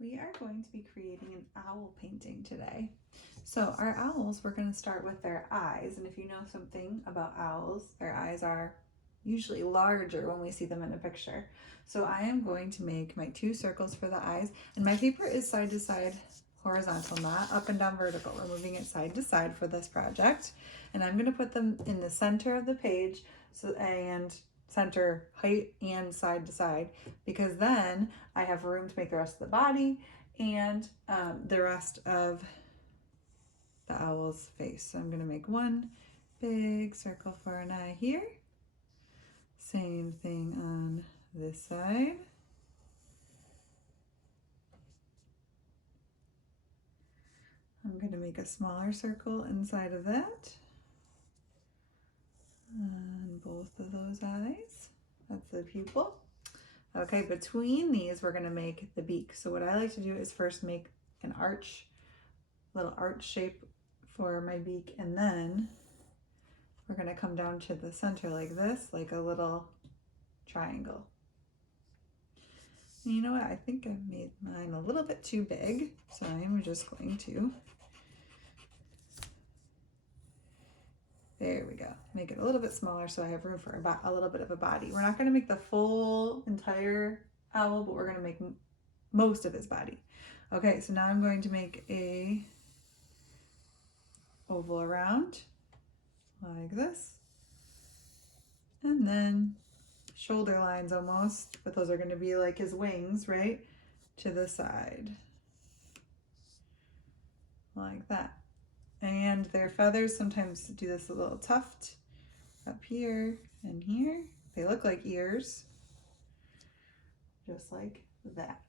We are going to be creating an owl painting today. So our owls, we're going to start with their eyes. And if you know something about owls, their eyes are usually larger when we see them in a picture. So I am going to make my 2 circles for the eyes. And my paper is side to side horizontal, not up and down vertical. We're moving it side to side for this project. And I'm going to put them in the center of the page and center height and side to side, because then I have room to make the rest of the body and the rest of the owl's face. So I'm going to make one big circle for an eye here. Same thing on this side. I'm going to make a smaller circle inside of that on both of those eyes. That's the pupil. Okay, between these we're going to make the beak. So what I like to do is first make an arch, little arch shape for my beak, and then we're going to come down to the center like this, like a little triangle. And you know what? I think I made mine a little bit too big, so I'm just going to, there we go, make it a little bit smaller so I have room for a little bit of a body. We're not going to make the full entire owl, but we're going to make most of his body. Okay, so now I'm going to make a oval around like this, and then shoulder lines almost, but those are going to be like his wings, right, to the side like that. And their feathers sometimes do this a little tuft up here and here. They look like ears, just like that.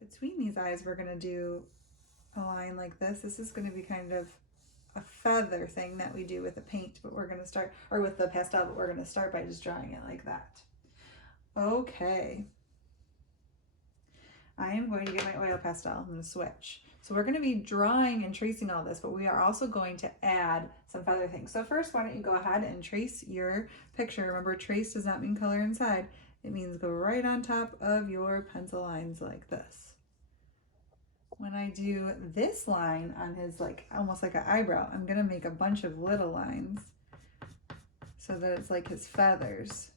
Between these eyes, we're going to do a line like this. This is going to be kind of a feather thing that we do with the paint, but we're going to start, or with the pastel, but we're going to start by just drawing it like that. Okay. I am going to get my oil pastel. I'm going to switch. So we're going to be drawing and tracing all this, but we are also going to add some feather things. So first, why don't you go ahead and trace your picture. Remember, trace does not mean color inside. It means go right on top of your pencil lines like this. When I do this line on his, like, almost like an eyebrow, I'm going to make a bunch of little lines so that it's like his feathers.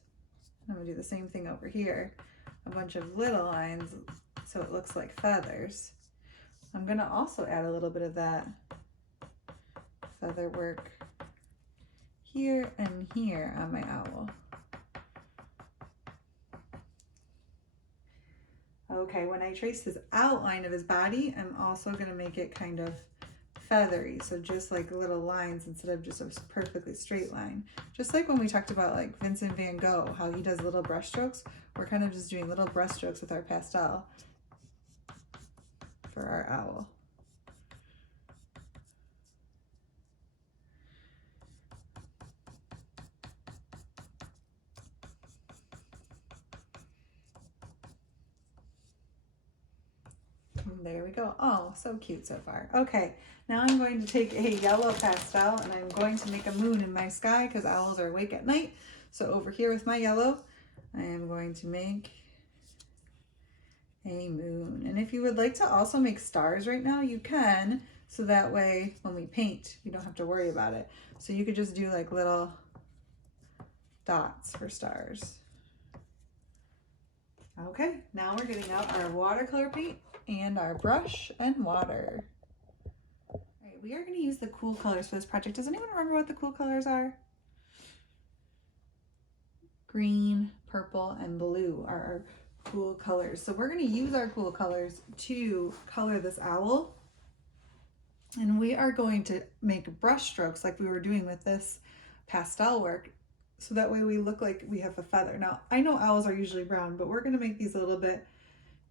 I'm going to do the same thing over here. A bunch of little lines so it looks like feathers. I'm going to also add a little bit of that feather work here and here on my owl. Okay, when I trace his outline of his body, I'm also going to make it kind of feathery, so just like little lines instead of just a perfectly straight line. Just like when we talked about like Vincent van Gogh, how he does little brush strokes, we're kind of just doing little brush strokes with our pastel for our owl. There we go. Oh, so cute so far. Okay, now I'm going to take a yellow pastel and I'm going to make a moon in my sky because owls are awake at night. So over here with my yellow, I am going to make a moon. And if you would like to also make stars right now, you can. So that way when we paint, you don't have to worry about it. So you could just do like little dots for stars. Okay, now we're getting out our watercolor paint and our brush and water. All right, we are going to use the cool colors for this project. Does anyone remember what the cool colors are? Green, purple, and blue are our cool colors. So we're going to use our cool colors to color this owl. And we are going to make brush strokes like we were doing with this pastel work, so that way we look like we have a feather. Now, I know owls are usually brown, but we're going to make these a little bit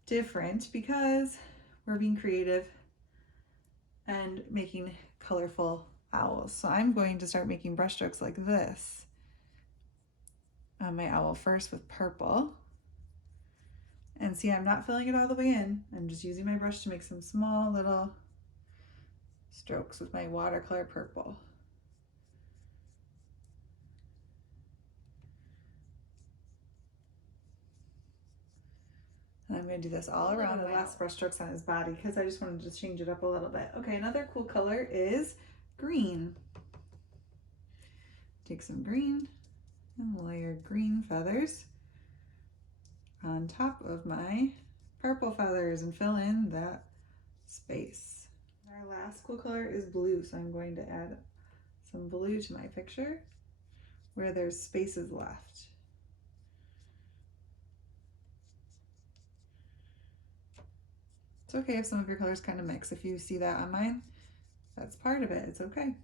different because we're being creative and making colorful owls. So I'm going to start making brush strokes like this on my owl, first with purple. And see, I'm not filling it all the way in. I'm just using my brush to make some small little strokes with my watercolor purple. I'm going to do this all around the last brush strokes on his body because I just wanted to change it up a little bit. Okay, another cool color is green. Take some green and layer green feathers on top of my purple feathers and fill in that space. Our last cool color is blue, so I'm going to add some blue to my picture where there's spaces left. It's okay if some of your colors kind of mix. If you see that on mine, that's part of it. It's okay.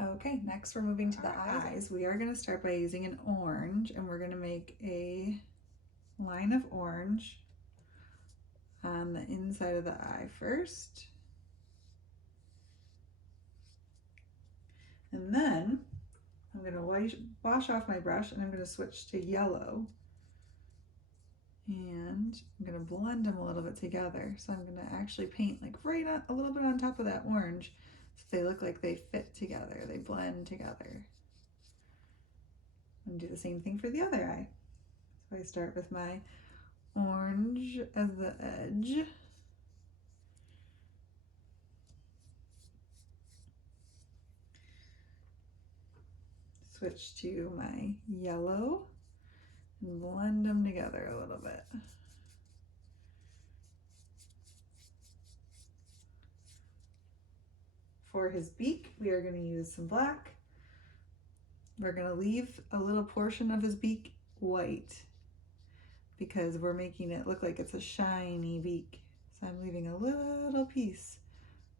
Okay, next we're moving to the eyes. We are going to start by using an orange, and we're going to make a line of orange on the inside of the eye first. And then I'm going to wash off my brush, and I'm going to switch to yellow. And I'm going to blend them a little bit together. So I'm going to actually paint like right on, a little bit on top of that orange, so they look like they fit together, they blend together. And do the same thing for the other eye. So I start with my orange as the edge. Switch to my yellow and blend them together a little bit. For his beak, we are going to use some black. We're going to leave a little portion of his beak white because we're making it look like it's a shiny beak. So I'm leaving a little piece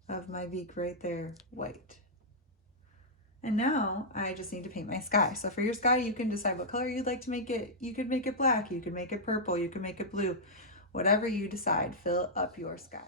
of my beak right there white. And now I just need to paint my sky. So for your sky, you can decide what color you'd like to make it. You could make it black, you could make it purple, you could make it blue. Whatever you decide, fill up your sky.